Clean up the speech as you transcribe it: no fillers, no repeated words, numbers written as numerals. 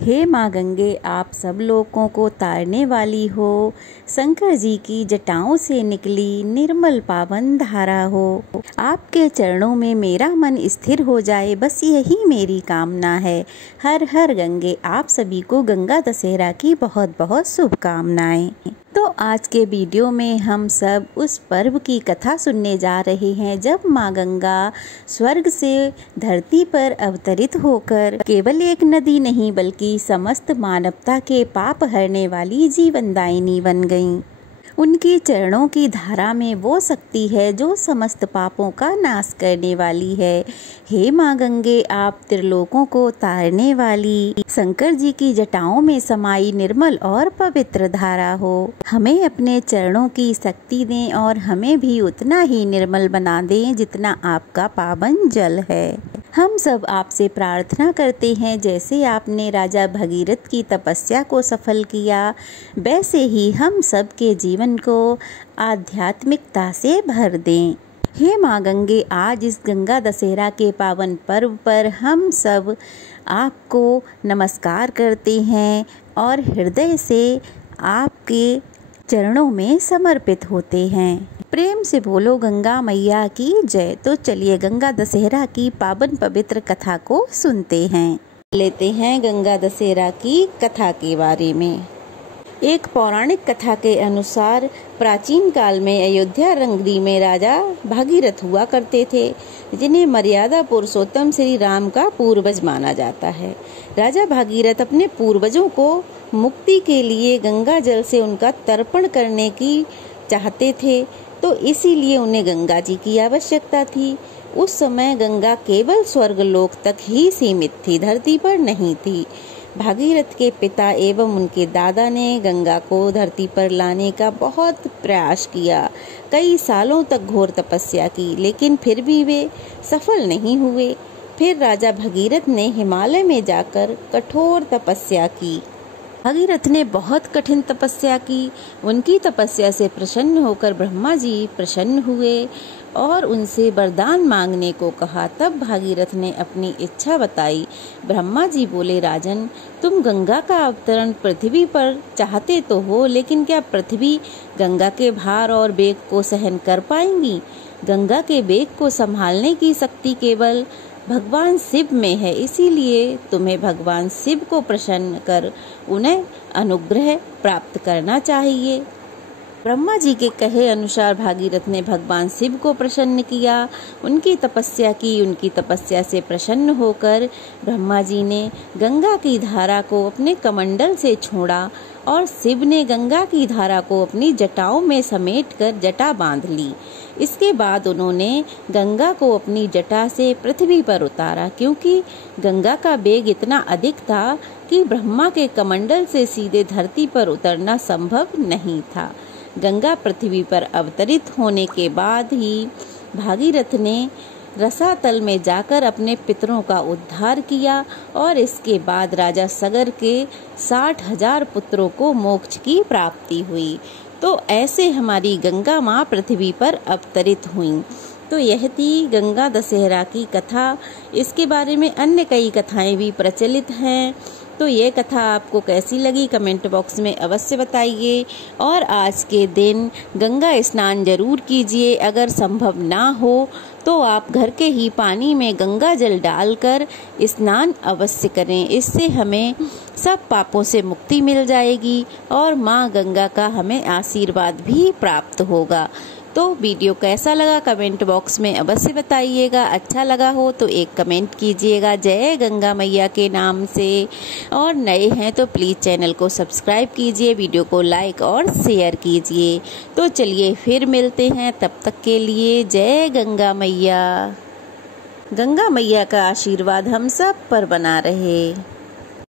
हे माँ गंगे, आप सब लोगों को तारने वाली हो, शंकर जी की जटाओं से निकली निर्मल पावन धारा हो। आपके चरणों में मेरा मन स्थिर हो जाए, बस यही मेरी कामना है। हर हर गंगे। आप सभी को गंगा दशहरा की बहुत बहुत शुभकामनाएं। तो आज के वीडियो में हम सब उस पर्व की कथा सुनने जा रहे हैं जब माँ गंगा स्वर्ग से धरती पर अवतरित होकर केवल एक नदी नहीं बल्कि समस्त मानवता के पाप हरने वाली जीवनदायिनी बन गईं। उनकी चरणों की धारा में वो शक्ति है जो समस्त पापों का नाश करने वाली है। हे माँ गंगे, आप त्रिलोकों को तारने वाली शंकर जी की जटाओं में समाई निर्मल और पवित्र धारा हो। हमें अपने चरणों की शक्ति दें और हमें भी उतना ही निर्मल बना दें जितना आपका पावन जल है। हम सब आपसे प्रार्थना करते हैं, जैसे आपने राजा भगीरथ की तपस्या को सफल किया, वैसे ही हम सब के जीवन को आध्यात्मिकता से भर दें। हे माँ गंगे, आज इस गंगा दशहरा के पावन पर्व पर हम सब आपको नमस्कार करते हैं और हृदय से आपके चरणों में समर्पित होते हैं। प्रेम से बोलो गंगा मैया की जय। तो चलिए गंगा दशहरा की पावन पवित्र कथा को सुनते हैं। लेते हैं गंगा दशहरा की कथा के बारे में। एक पौराणिक कथा के अनुसार प्राचीन काल में अयोध्या नगरी में राजा भागीरथ हुआ करते थे, जिन्हें मर्यादा पुरुषोत्तम श्री राम का पूर्वज माना जाता है। राजा भागीरथ अपने पूर्वजों को मुक्ति के लिए गंगा जल से उनका तर्पण करने की चाहते थे, तो इसीलिए उन्हें गंगा जी की आवश्यकता थी। उस समय गंगा केवल स्वर्गलोक तक ही सीमित थी, धरती पर नहीं थी। भागीरथ के पिता एवं उनके दादा ने गंगा को धरती पर लाने का बहुत प्रयास किया। कई सालों तक घोर तपस्या की, लेकिन फिर भी वे सफल नहीं हुए। फिर राजा भगीरथ ने हिमालय में जाकर कठोर तपस्या की। भगीरथ ने बहुत कठिन तपस्या की। उनकी तपस्या से प्रसन्न होकर ब्रह्मा जी प्रसन्न हुए और उनसे वरदान मांगने को कहा। तब भागीरथ ने अपनी इच्छा बताई। ब्रह्मा जी बोले, राजन, तुम गंगा का अवतरण पृथ्वी पर चाहते तो हो, लेकिन क्या पृथ्वी गंगा के भार और वेग को सहन कर पाएंगी? गंगा के वेग को संभालने की शक्ति केवल भगवान शिव में है, इसीलिए तुम्हें भगवान शिव को प्रसन्न कर उन्हें अनुग्रह प्राप्त करना चाहिए। ब्रह्मा जी के कहे अनुसार भागीरथ ने भगवान शिव को प्रसन्न किया, उनकी तपस्या की। उनकी तपस्या से प्रसन्न होकर ब्रह्मा जी ने गंगा की धारा को अपने कमंडल से छोड़ा और शिव ने गंगा की धारा को अपनी जटाओं में समेटकर जटा बांध ली। इसके बाद उन्होंने गंगा को अपनी जटा से पृथ्वी पर उतारा, क्योंकि गंगा का वेग इतना अधिक था कि ब्रह्मा के कमंडल से सीधे धरती पर उतरना संभव नहीं था। गंगा पृथ्वी पर अवतरित होने के बाद ही भागीरथ ने रसातल में जाकर अपने पितरों का उद्धार किया और इसके बाद राजा सगर के 60,000 पुत्रों को मोक्ष की प्राप्ति हुई। तो ऐसे हमारी गंगा माँ पृथ्वी पर अवतरित हुई। तो यह थी गंगा दशहरा की कथा। इसके बारे में अन्य कई कथाएं भी प्रचलित हैं। तो ये कथा आपको कैसी लगी कमेंट बॉक्स में अवश्य बताइए। और आज के दिन गंगा स्नान जरूर कीजिए। अगर संभव ना हो तो आप घर के ही पानी में गंगा जल डालकर स्नान अवश्य करें। इससे हमें सब पापों से मुक्ति मिल जाएगी और माँ गंगा का हमें आशीर्वाद भी प्राप्त होगा। तो वीडियो कैसा लगा कमेंट बॉक्स में अवश्य बताइएगा। अच्छा लगा हो तो एक कमेंट कीजिएगा जय गंगा मैया के नाम से। और नए हैं तो प्लीज़ चैनल को सब्सक्राइब कीजिए, वीडियो को लाइक और शेयर कीजिए। तो चलिए फिर मिलते हैं, तब तक के लिए जय गंगा मैया। गंगा मैया का आशीर्वाद हम सब पर बना रहे।